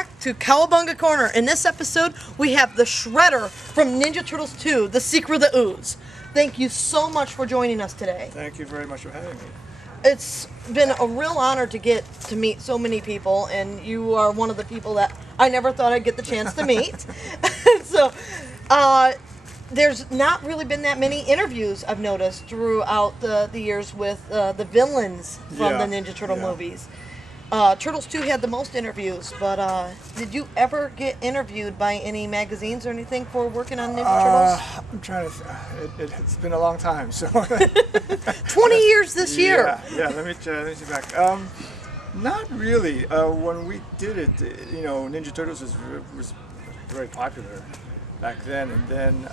back to Cowabunga Corner. In this episode, we have the Shredder from Ninja Turtles 2, The Secret of the Ooze. Thank you so much for joining us today. Thank you very much for having me. It's been a real honor to get to meet so many people, and you are one of the people that I never thought I'd get the chance to meet. So, there's not really been that many interviews I've noticed throughout the years with the villains from the Ninja Turtle movies. Turtles 2 had the most interviews, but did you ever get interviewed by any magazines or anything for working on Ninja Turtles? I'm trying to. It's been a long time, so. 20 years this year. Yeah. Let me think back. Not really. When we did it, Ninja Turtles was very popular back then, and then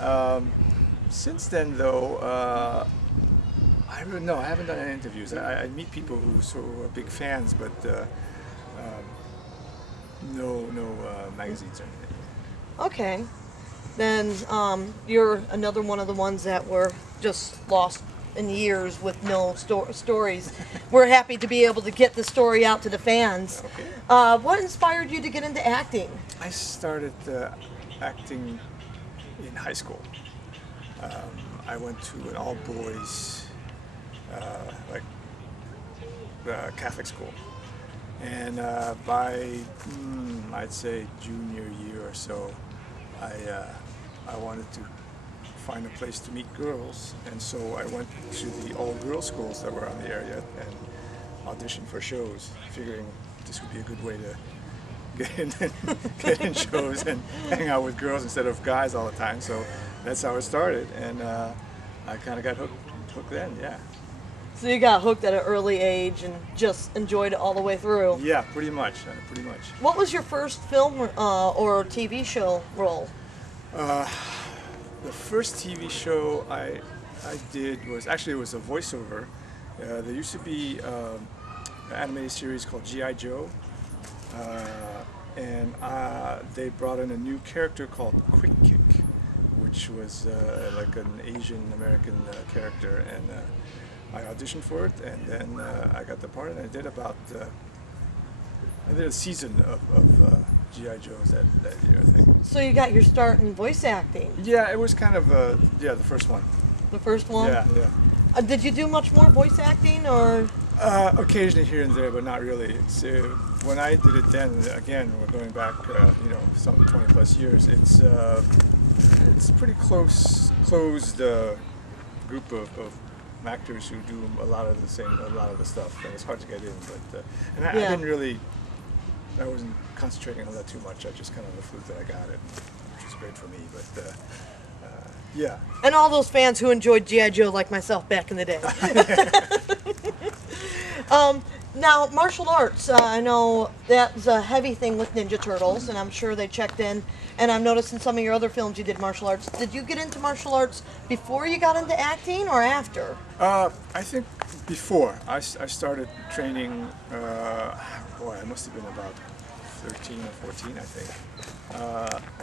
since then, though. I don't know. I haven't done any interviews. I meet people who are big fans, but no magazines or anything. Okay. Then you're another one of the ones that were just lost in years with no stories. We're happy to be able to get the story out to the fans. Okay. What inspired you to get into acting? I started acting in high school. I went to an all-boys Catholic school, and by I'd say junior year or so, I wanted to find a place to meet girls, and so I went to the all-girls schools that were around the area and auditioned for shows, figuring this would be a good way to get in shows and hang out with girls instead of guys all the time. So that's how it started, and I kind of got hooked then. Yeah. So you got hooked at an early age and just enjoyed it all the way through. Yeah, pretty much. What was your first film or TV show role? The first TV show I did was actually a voiceover. There used to be an animated series called G.I. Joe, and they brought in a new character called Quick Kick, which was like an Asian American character, and I auditioned for it, and then I got the part, and I did a season of G.I. Joe's that year, I think. So you got your start in voice acting? Yeah, it was kind of the first one. The first one? Yeah. Did you do much more voice acting, or? Occasionally here and there, but not really. It's, when I did it then, again, we're going back, some 20 plus years. It's pretty closed group of actors who do a lot of the stuff, and it's hard to get in. But I wasn't concentrating on that too much. I just kind of the fluke that I got it, which was great for me. But yeah. And all those fans who enjoyed G.I. Joe like myself back in the day. Now, martial arts, I know that's a heavy thing with Ninja Turtles, and I'm sure they checked in. And I've noticed in some of your other films you did martial arts. Did you get into martial arts before you got into acting or after? I think before. I started training, I must have been about 13 or 14, I think.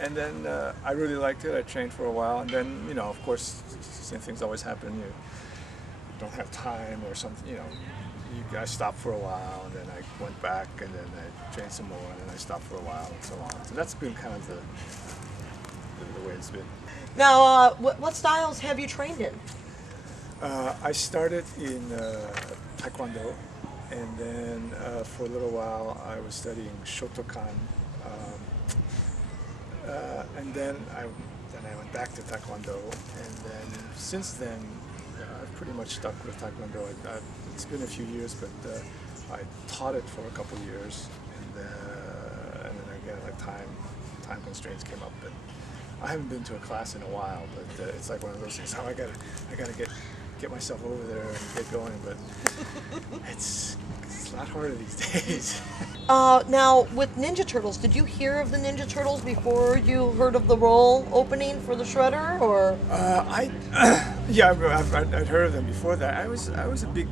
And then I really liked it. I trained for a while, and then, of course, same things always happen. You don't have time or something, I stopped for a while, and then I went back, and then I trained some more, and then I stopped for a while, and so on. So that's been kind of the way it's been. Now, what styles have you trained in? I started in Taekwondo, and then for a little while I was studying Shotokan, and then I went back to Taekwondo, and then since then I've pretty much stuck with Taekwondo. It's been a few years, but I taught it for a couple of years, and then again, like time constraints came up, and I haven't been to a class in a while. But it's like one of those things. I gotta get myself over there and get going, but it's a lot harder these days. Now, with Ninja Turtles, did you hear of the Ninja Turtles before you heard of the role opening for the Shredder, or? I'd heard of them before that. I was a big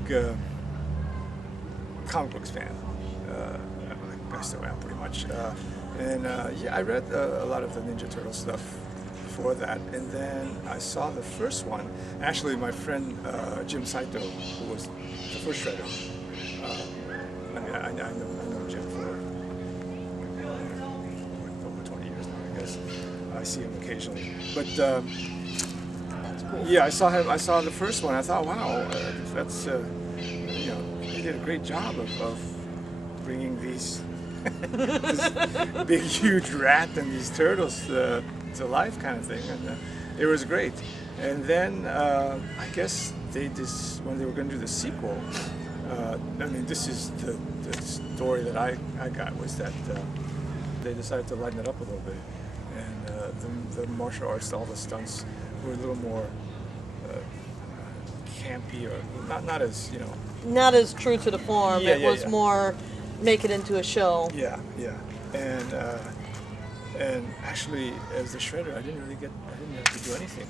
comic books fan. I still am pretty much. I read a lot of the Ninja Turtle stuff before that, and then I saw the first one. Actually, my friend Jim Saito, who was the first Shredder. I know Jim for because I see him occasionally. But That's cool. yeah, I saw him. I saw the first one. I thought, wow, that's you know, he did a great job of bringing these this big huge rat and these turtles to life, kind of thing, and it was great. And then I guess they just when they were going to do the sequel. I mean, this is the story that I got was that they decided to lighten it up a little bit, and the martial arts, all the stunts were a little more campy, or not as, you know. Not as true to the form. Yeah, It yeah, was yeah. more make it into a show. Yeah, yeah, and actually, as the shredder, I didn't have to do anything.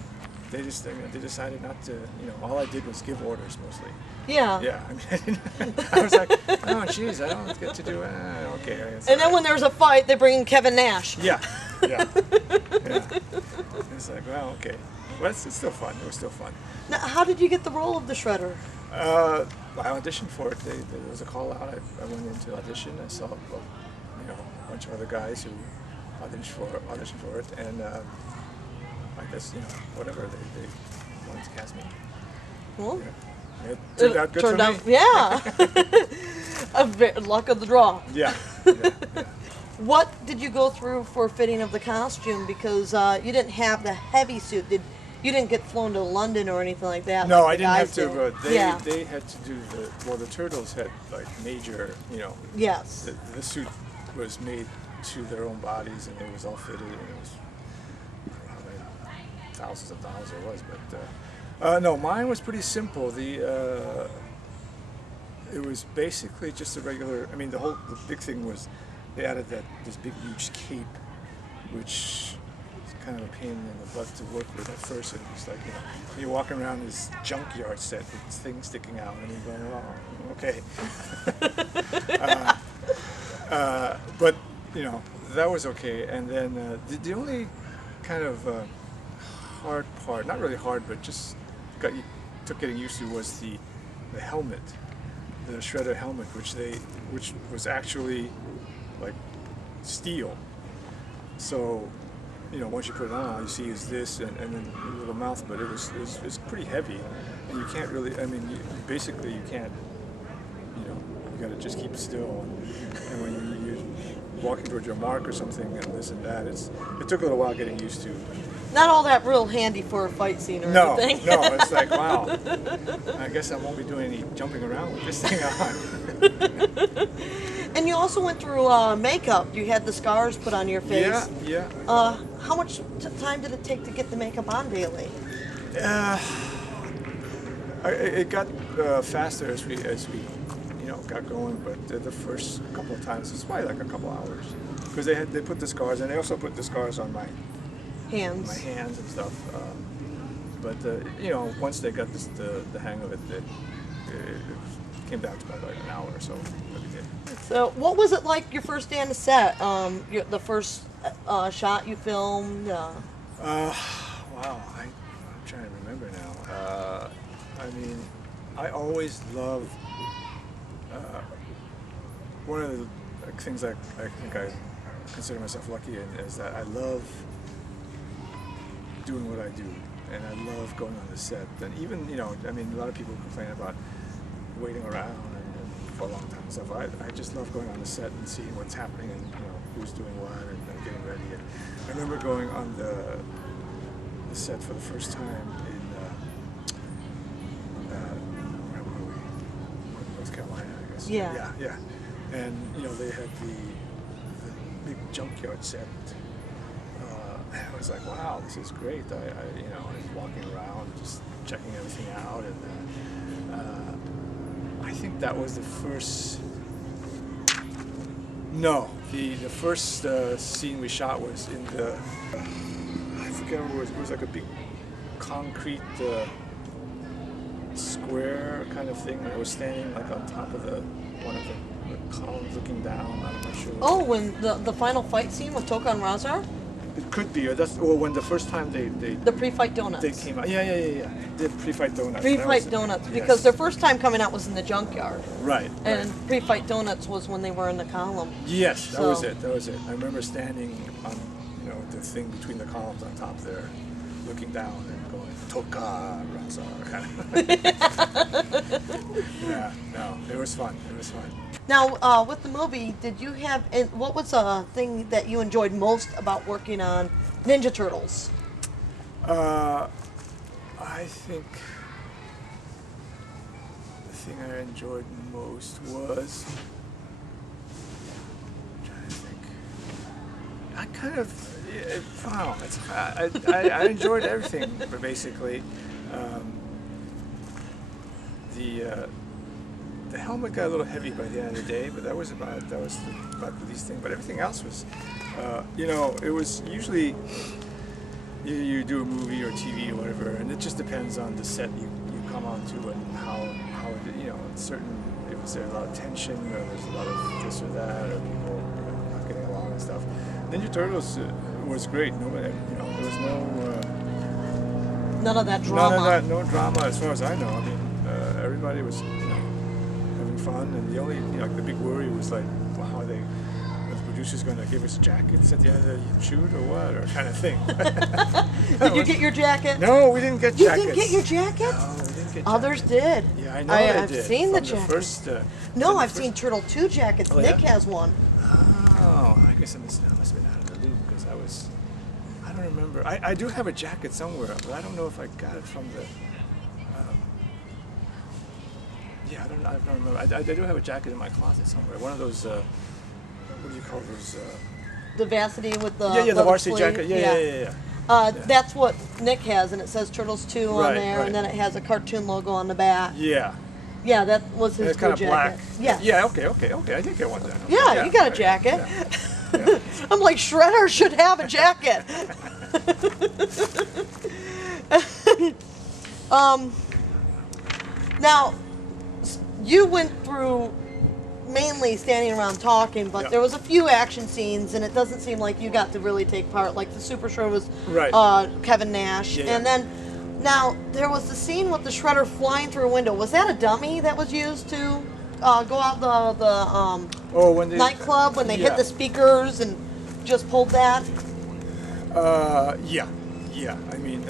They just they decided not to, you know. All I did was give orders mostly. Yeah. Yeah, I mean, I was like, oh, jeez, I don't get to do it. Okay. I guess And then when there's a fight, they bring in Kevin Nash. yeah, yeah. It's like, well, okay. But it's still fun. It was still fun. Now, how did you get the role of the Shredder? I auditioned for it. There was a call out. I went into audition. I saw, well, you know, a bunch of other guys who auditioned for it, and I guess, you know, whatever, they wanted to cast me. Well, Yeah. It turned out good turned for out, me. yeah. Luck of the draw. Yeah. Yeah. What did you go through for fitting of the costume? Because you didn't have the heavy suit. You didn't get flown to London or anything like that? No, like I the didn't have guys to, did? but Yeah. they had to do the turtles had like major, you know, Yes. the suit was made to their own bodies, and it was all fitted, and it was, I don't know how many thousands of dollars it was, but no, mine was pretty simple. It was basically just a regular. I mean, the big thing was they added this big huge cape, which is kind of a pain in the butt to work with at first. It was like, you know, you're walking around this junkyard set with things sticking out, and you're going, oh, okay. But you know, that was okay. And then the only kind of hard part, not really hard, but just took getting used to, was the helmet, the Shredder helmet, which was actually like steel. So, you know, once you put it on, all you see is this and then a little mouth, but it was pretty heavy, and you can't really. I mean, basically you can't. You know, you got to just keep still, and when you're walking towards your mark or something, and this and that, it took a little while getting used to. Not all that real handy for a fight scene or anything. No, it's like, wow. I guess I won't be doing any jumping around with this thing on. And you also went through makeup. You had the scars put on your face. Yeah. How much time did it take to get the makeup on daily? It got faster as we you know, got going, but the first couple of times it's probably like a couple hours, because they put the scars, and they also put the scars on my Hands. and stuff. But you know, once they got the hang of it, it came down to about like an hour or so. That we did. So, what was it like your first day on the set? The first shot you filmed? Wow, I'm trying to remember now. I mean, I always love. One of the things I think I consider myself lucky in is that I love doing what I do, and I love going on the set. And even, you know, I mean, a lot of people complain about waiting around and for a long time and stuff. I just love going on the set and seeing what's happening, and, you know, who's doing what, and getting ready. And I remember going on the set for the first time in where were we? North Carolina, I guess. Yeah. Yeah. And, you know, they had the big junkyard set. I was like, wow, this is great. I you know, I was walking around, just checking everything out, and I think that was the first. No, the first scene we shot was in the. I forget what it was. It was like a big concrete square kind of thing. I was standing like on top of one of the columns, looking down. I'm not sure. Oh, when the final fight scene with Tokan Razar? It could be, or when the first time they The pre-fight donuts. they came out. Yeah. The pre-fight donuts. Pre-fight donuts, because their first time coming out was in the junkyard. Right. And pre-fight donuts was when they were in the column. Yes, that So- was it. I remember standing on, you know, the thing between the columns on top there, looking down and going Toka Ratsa kind of. Yeah, no, it was fun. It was fun. Now, with the movie, did you have, and what was a thing that you enjoyed most about working on Ninja Turtles? I think the thing I enjoyed most was, I'm trying to think. I kind of, wow, I enjoyed everything, but basically. The helmet got a little heavy by the end of the day, but that was about the least thing. But everything else was, you know, it was usually you do a movie or TV or whatever, and it just depends on the set you come onto and how you know, certain, if there's a lot of tension or there's a lot of this or that or people, you know, not getting along and stuff. Ninja Turtles was great. No, you know, there was none of that drama. No drama as far as I know. I mean, everybody was, you know, having fun, and the only, you know, like the big worry was like, well, how are the producers going to give us jackets at the end of the shoot or what, or kind of thing. Did you get your jacket? No, we didn't get jackets. You didn't get your jacket? No, we didn't get jackets. Others did. Yeah, I know I've they did. seen From the the jackets. first, I've seen Turtle 2 jackets. Oh, Nick yeah? has one. Oh, I guess I must have been out of the loop because I don't remember. I do have a jacket somewhere, but I don't know if I got it from the. Yeah, I don't remember. I do have a jacket in my closet somewhere. One of those. What do you call those? The Varsity with the the varsity sleeve. jacket. Yeah. That's what Nick has, and it says Turtles 2 on Right, there, right. and then it has a cartoon logo on the back. Yeah. Yeah, that was his It's blue kind of jacket. black. Yeah. Yeah. Okay. I think I want that. Okay, Yeah, you got a jacket. Yeah. I'm like, Shredder should have a jacket. Now, you went through mainly standing around talking, but Yeah. there was a few action scenes, and it doesn't seem like you got to really take part. Like the Super Shredder was Right. Kevin Nash, Yeah, yeah. and then now there was the scene with the Shredder flying through a window. Was that a dummy that was used to go out the When they, nightclub when they yeah. hit the speakers and just pulled that? Yeah. I mean,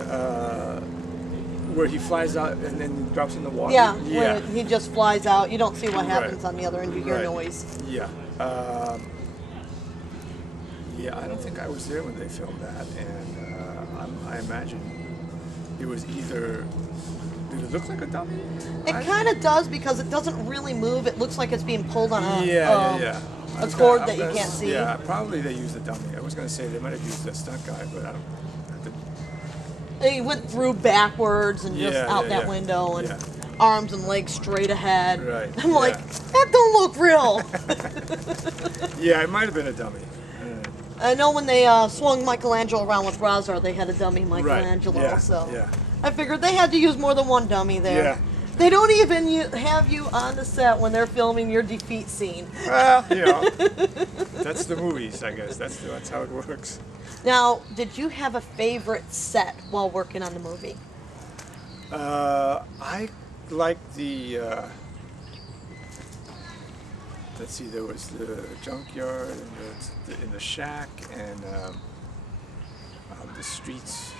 where he flies out and then drops in the water. Yeah, Yeah. when he just flies out. You don't see what happens Right. on the other end. You hear Right. noise. Yeah. Yeah, I don't think I was there when they filmed that, and I imagine it was either. Did it look like a dummy? It kind of does because it doesn't really move. It looks like it's being pulled on a Yeah. a cord that you can't see. Yeah, probably they used a dummy. I was going to say they might have used a stunt guy, but I don't. He went through backwards and just out that window and arms and legs straight ahead. Right. I'm like, that don't look real. Yeah, it might have been a dummy. I know when they swung Michelangelo around with Razor, they had a dummy Michelangelo. Yeah, So yeah. I figured they had to use more than one dummy there. Yeah. They don't even have you on the set when they're filming your defeat scene. Well, you know, that's the movies, I guess. That's how it works. Now, did you have a favorite set while working on the movie? I liked the. Let's see, there was the junkyard and in the shack and the streets.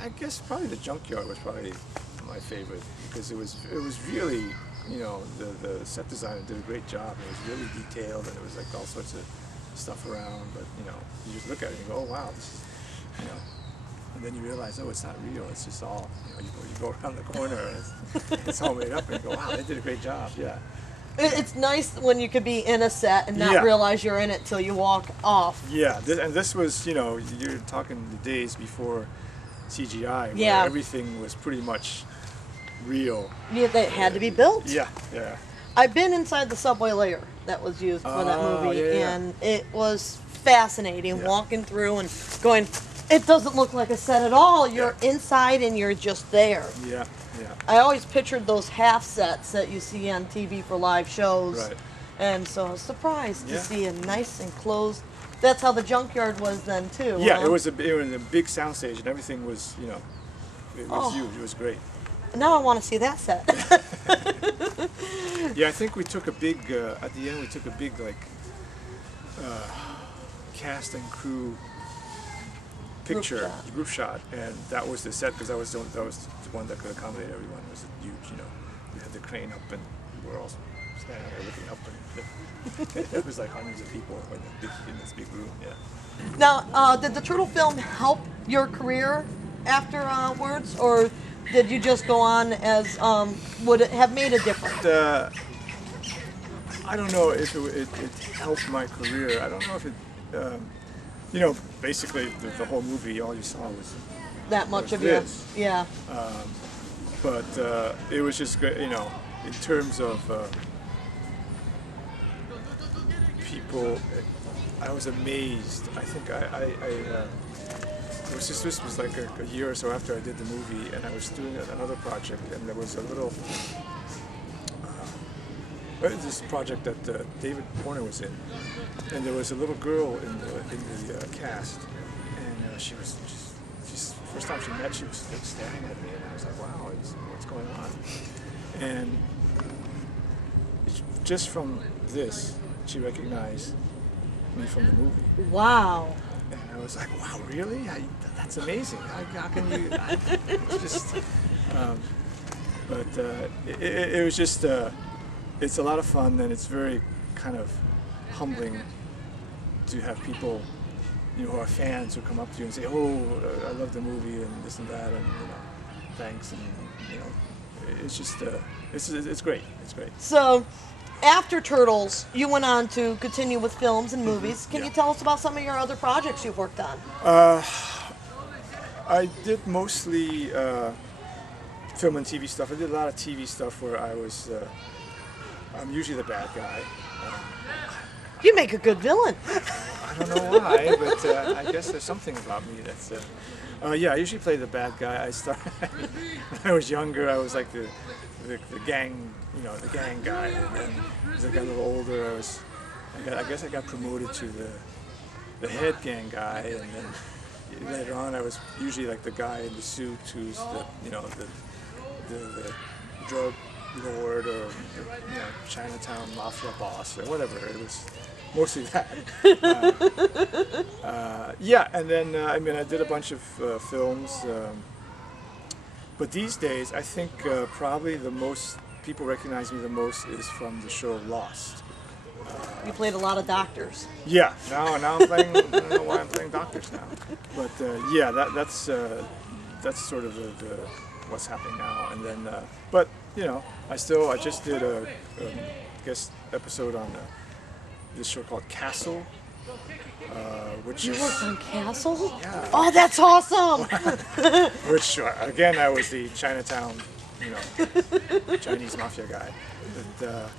I guess probably the junkyard was probably my favorite because it was really, you know, the set designer did a great job. It was really detailed and it was like all sorts of stuff around. But you know, you just look at it and go, oh wow, this is, you know. And then you realize, oh, it's not real. It's just all, you know, you go around the corner and it's all made up and you go, wow, they did a great job. Yeah. It's nice when you could be in a set and not realize you're in it till you walk off. Yeah, and this was, you know, you're talking the days before CGI, where everything was pretty much real. Yeah, they had to be built. Yeah. I've been inside the subway layer that was used for that movie, yeah. and it was fascinating walking through and going, it doesn't look like a set at all. You're inside and you're just there. Yeah. I always pictured those half sets that you see on TV for live shows. Right. And so I was surprised to see a nice enclosed. That's how the junkyard was then too. Yeah, huh? it was a big soundstage and everything was, you know, it was huge. It was great. Now I want to see that set. Yeah, I think we took a big, at the end we took a big, like, cast and crew picture, group shot, and that was the set because that was the one that could accommodate everyone. It was huge, you know. We had the crane up and we were all standing there looking up, and it was like hundreds of people in this big room. Yeah. Now, did the Turtle film help your career afterwards, or did you just go on as, would it have made a difference? I don't know if it helped my career. I don't know if it, you know, basically the whole movie, all you saw was That much of this. you? Yeah. But it was just good, you know, in terms of people, I was amazed. I think this was like a year or so after I did the movie, and I was doing another project, and there was a little, this project that David Warner was in, and there was a little girl in the cast, and she was just first time she met, she was like staring at me, and I was like, wow, what's going on? And just from this, she recognized me from the movie. Wow. And I was like, wow, really? That's amazing. How can you? It's just, but it was just, it's a lot of fun, and it's very kind of humbling to have people, you know, who are fans who come up to you and say, oh, I love the movie and this and that, and you know, thanks, and you know, it's just, it's great. It's great. So, after Turtles, you went on to continue with films and movies. Can you tell us about some of your other projects you've worked on? I did mostly film and TV stuff. I did a lot of TV stuff where I was, I'm usually the bad guy. You make a good villain. I don't know why, but I guess there's something about me that's, yeah, I usually play the bad guy. I started, when I was younger, I was like the gang, you know, the gang guy. And then as I got a little older, I guess I got promoted to the head gang guy, and then later on I was usually like the guy in the suit who's the, you know, the drug lord, or you know, Chinatown mafia boss or whatever. It was mostly that. Yeah, and then I mean I did a bunch of films. But these days, I think probably the most people recognize me the most is from the show Lost. You played a lot of doctors. Yeah, now I'm playing. I don't know why I'm playing doctors now, but yeah, that's sort of the what's happening now. And then, but you know, I just did a guest episode on this show called Castle. Which You worked on Castle? Yeah. Oh, that's awesome! Which again, I was the Chinatown, you know, Chinese mafia guy. But,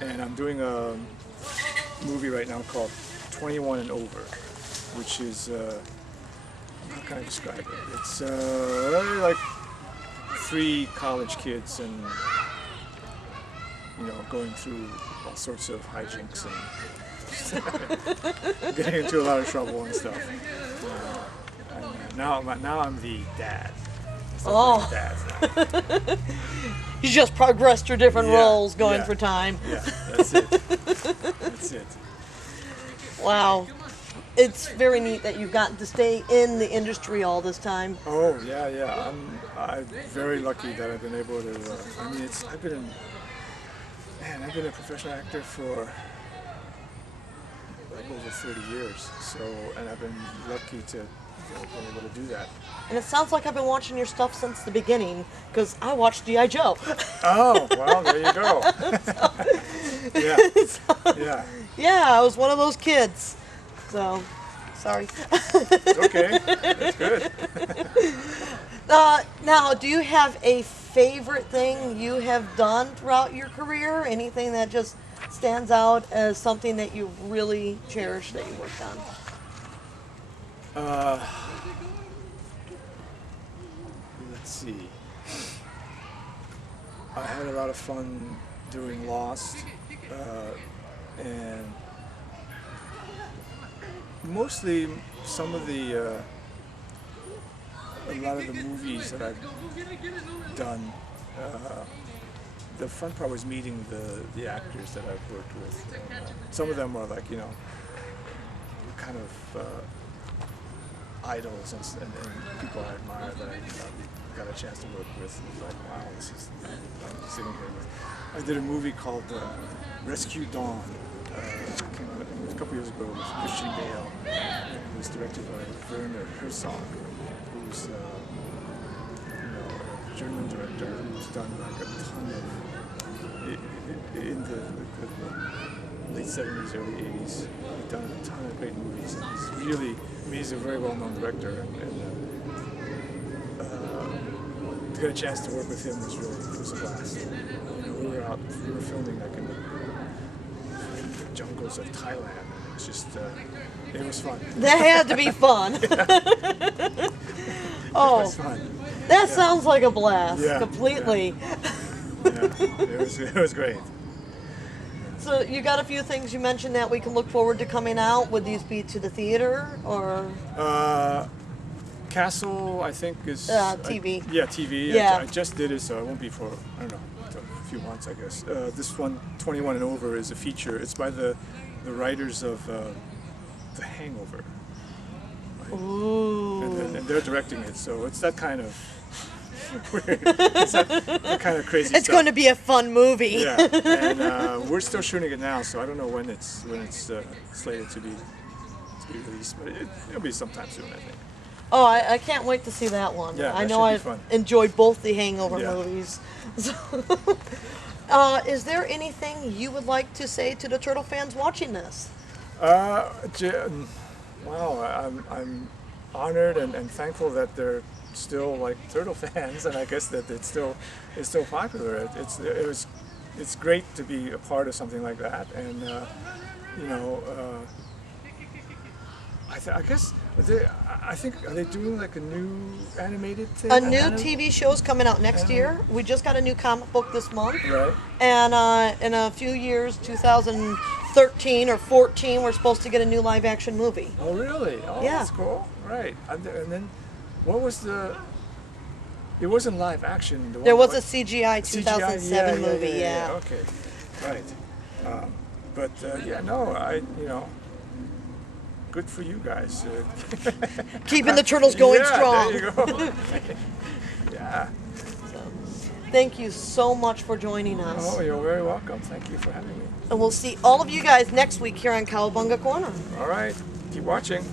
and I'm doing a movie right now called 21 and Over, which is how can I describe it? It's like 3 college kids and you know going through all sorts of hijinks and getting into a lot of trouble and stuff. And now I'm the dad. Oh. Dads now. You just progressed your different roles going yeah, for time. Yeah, that's it. That's it. Wow. It's very neat that you've gotten to stay in the industry all this time. Oh yeah. I'm very lucky that I've been able to. I mean, I've been a professional actor for like over 30 years. So, and I've been lucky to been able to do that. And it sounds like I've been watching your stuff since the beginning, because I watched G.I. Joe. Oh, well, there you go. Yeah. Yeah, I was one of those kids. So, sorry. Okay, that's good. Now, do you have a favorite thing you have done throughout your career? Anything that just stands out as something that you really cherish that you worked on? Let's see. I had a lot of fun doing Lost, and mostly some of a lot of the movies that I've done. The fun part was meeting the actors that I've worked with. Some of them are like, you know, kind of idols and people I admire that I got a chance to work with. It was like, wow, this is, I'm sitting here with. I did a movie called Rescue Dawn. Came out a couple years ago with Christian Bale. It was directed by Werner Herzog, who's a German director who's done like a ton of in the late 70s, early 80s. He's done a ton of great movies, and he's really, I mean, he's a very well-known director, and to get a chance to work with him was a blast. We were filming like in the jungles of Thailand. It's just, it was fun. That had to be fun. Oh, it was fun. That sounds like a blast, Yeah, completely. It was great. So you got a few things you mentioned that we can look forward to coming out. Would these be to the theater or? Castle, I think, is TV. TV. Yeah. I just did it, so it won't be for, I don't know, a few months, I guess. This one, 21 and Over, is a feature. It's by the writers of The Hangover. Right? Ooh. And they're directing it, so it's that kind of weird. It's that kind of crazy It's stuff. going to be a fun movie. Yeah, and we're still shooting it now, so I don't know when it's slated to be released, but it'll be sometime soon, I think. Oh, I can't wait to see that one. Yeah, I that know should be I've fun. enjoyed both the Hangover Yeah. movies. So, is there anything you would like to say to the Turtle fans watching this? Wow, I'm honored and thankful that they're still like Turtle fans, and I guess that it's still popular. It's great to be a part of something like that, and I think are they doing like a new animated thing? A new TV show's coming out next year. We just got a new comic book this month. Right. And in a few years, 2013 or 14, we're supposed to get a new live action movie. Oh, really? Oh, Yeah. That's cool. Right. And then, what was the? It wasn't live action. There was a CGI 2007 movie. Yeah. Okay. Right. Good for you guys. Keeping the Turtles going strong. There you go. Yeah. Thank you so much for joining us. Oh, you're very welcome. Thank you for having me. And we'll see all of you guys next week here on Cowabunga Corner. All right. Keep watching.